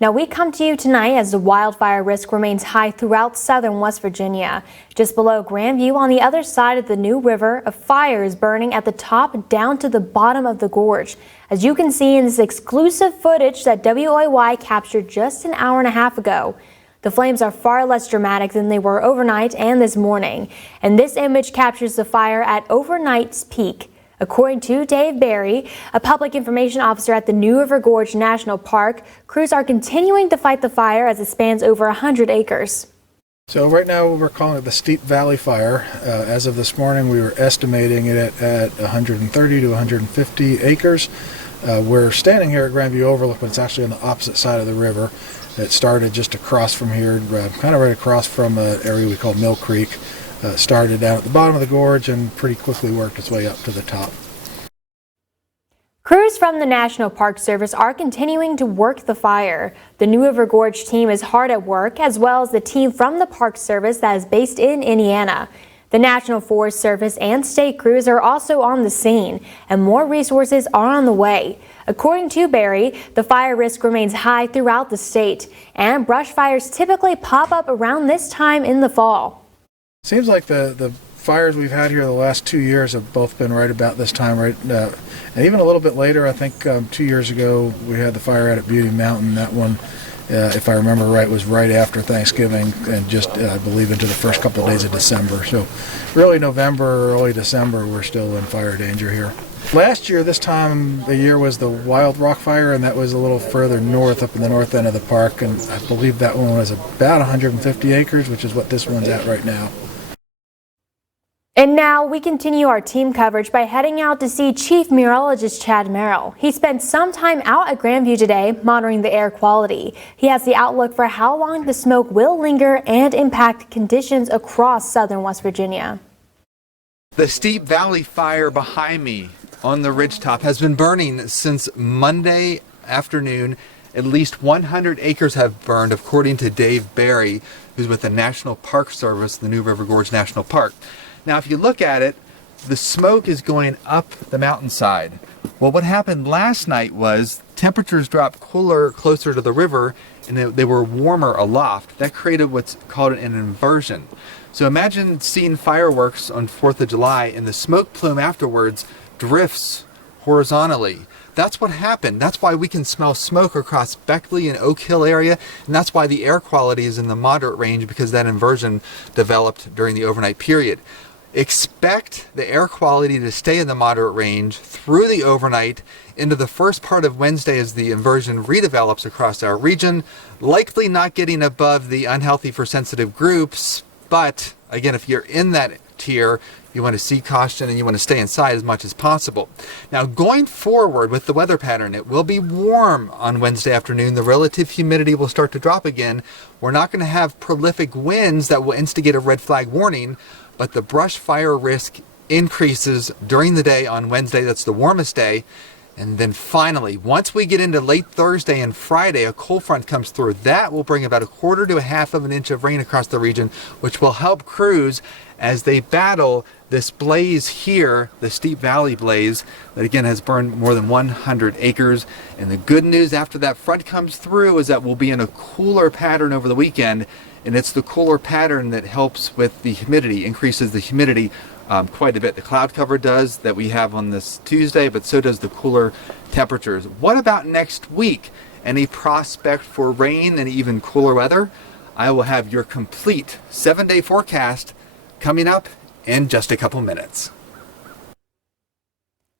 Now we come to you tonight as the wildfire risk remains high throughout southern West Virginia. Just below Grandview on the other side of the New River, a fire is burning at the top down to the bottom of the gorge. As you can see in this exclusive footage that WOAY captured just an hour and a half ago. The flames are far less dramatic than they were overnight and this morning. And this image captures the fire at overnight's peak. According to Dave Barry, a public information officer at the New River Gorge National Park, crews are continuing to fight the fire as it spans over 100 acres. So right now we're calling it the Steep Valley Fire. As of this morning, we were estimating it at 130 to 150 acres. We're standing here at Grandview Overlook, but it's actually on the opposite side of the river. It started just across from here, kind of right across from an area we call Mill Creek. Started down at the bottom of the gorge and pretty quickly worked its way up to the top. Crews from the National Park Service are continuing to work the fire. The New River Gorge team is hard at work, as well as the team from the Park Service that is based in Indiana. The National Forest Service and state crews are also on the scene, and more resources are on the way. According to Barry, the fire risk remains high throughout the state, and brush fires typically pop up around this time in the fall. Seems like the fires we've had here the last 2 years have both been right about this time, and even a little bit later. I think 2 years ago we had the fire out at Beauty Mountain. That one, if I remember right, was right after Thanksgiving and just, I believe, into the first couple of days of December. So really November, early December, we're still in fire danger here. Last year, this time of year, was the Wild Rock Fire, and that was a little further north, up in the north end of the park, and I believe that one was about 150 acres, which is what this one's at right now. And now we continue our team coverage by heading out to see Chief Meteorologist Chad Merrill. He spent some time out at Grandview today monitoring the air quality. He has the outlook for how long the smoke will linger and impact conditions across southern West Virginia. The Steep Valley Fire behind me on the ridgetop has been burning since Monday afternoon. At least 100 acres have burned, according to Dave Barry, who's with the National Park Service, the New River Gorge National Park. Now, if you look at it, the smoke is going up the mountainside. Well, what happened last night was temperatures dropped cooler closer to the river, and they were warmer aloft. That created what's called an inversion. So imagine seeing fireworks on 4th of July, and the smoke plume afterwards drifts horizontally. That's what happened. That's why we can smell smoke across Beckley and Oak Hill area, and that's why the air quality is in the moderate range, because that inversion developed during the overnight period. Expect the air quality to stay in the moderate range through the overnight into the first part of Wednesday as the inversion redevelops across our region, likely not getting above the unhealthy for sensitive groups. But again, if you're in that tier, you want to see caution and you want to stay inside as much as possible. Now, going forward with the weather pattern, it will be warm on Wednesday afternoon. The relative humidity will start to drop again. We're not going to have prolific winds that will instigate a red flag warning, but the brush fire risk increases during the day on Wednesday. That's the warmest day. And then finally, once we get into late Thursday and Friday, a cold front comes through. That will bring about 1/4 to 1/2 of an inch of rain across the region, which will help crews as they battle this blaze here, the Steep Valley blaze, that again has burned more than 100 acres. And the good news after that front comes through is that we'll be in a cooler pattern over the weekend. And it's the cooler pattern that helps with the humidity, increases the humidity quite a bit. The cloud cover does that we have on this Tuesday, but so does the cooler temperatures. What about next week? Any prospect for rain and even cooler weather? I will have your complete 7-day forecast coming up in just a couple minutes.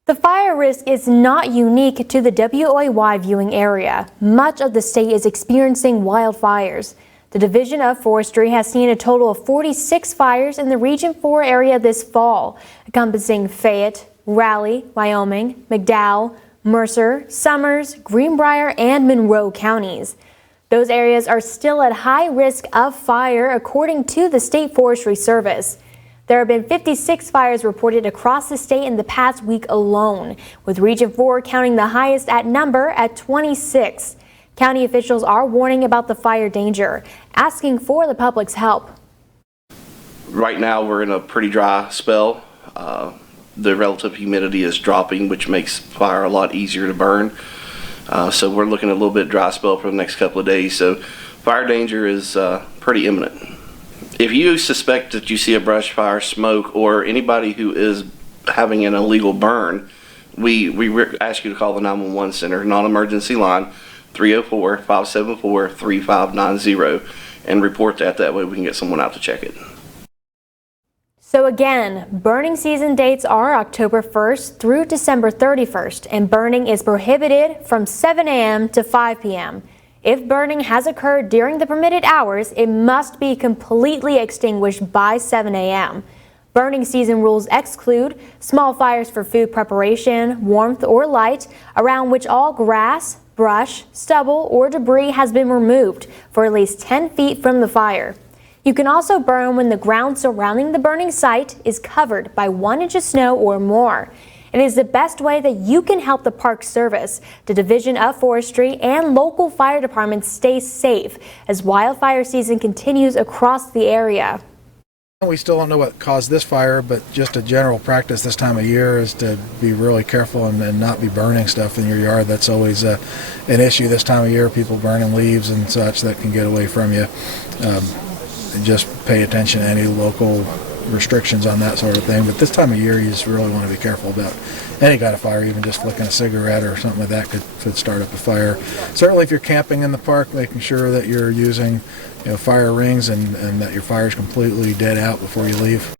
The fire risk is not unique to the WOAY viewing area. Much of the state is experiencing wildfires. The Division of Forestry has seen a total of 46 fires in the Region 4 area this fall, encompassing Fayette, Raleigh, Wyoming, McDowell, Mercer, Summers, Greenbrier, and Monroe counties. Those areas are still at high risk of fire, according to the State Forestry Service. There have been 56 fires reported across the state in the past week alone, with Region 4 counting the highest number at 26. County officials are warning about the fire danger, asking for the public's help. Right now we're in a pretty dry spell. The relative humidity is dropping, which makes fire a lot easier to burn. So we're looking at a little bit dry spell for the next couple of days. So fire danger is pretty imminent. If you suspect that you see a brush fire, smoke, or anybody who is having an illegal burn, we ask you to call the 911 center, non-emergency line, 304-574-3590, and report that. That way we can get someone out to check it. So again, burning season dates are October 1st through December 31st, and burning is prohibited from 7 a.m. to 5 p.m. If burning has occurred during the permitted hours, it must be completely extinguished by 7 a.m. Burning season rules exclude small fires for food preparation, warmth, or light, around which all grass, brush, stubble, or debris has been removed for at least 10 feet from the fire. You can also burn when the ground surrounding the burning site is covered by 1 inch of snow or more. It is the best way that you can help the Park Service, the Division of Forestry, and local fire departments stay safe as wildfire season continues across the area. We still don't know what caused this fire, but just a general practice this time of year is to be really careful and not be burning stuff in your yard. That's always an issue this time of year, people burning leaves and such that can get away from you. Just pay attention to any local restrictions on that sort of thing. But this time of year, you just really want to be careful about any kind of fire. Even just flicking a cigarette or something like that could start up a fire. Certainly if you're camping in the park, making sure that you're using fire rings and that your fire is completely dead out before you leave.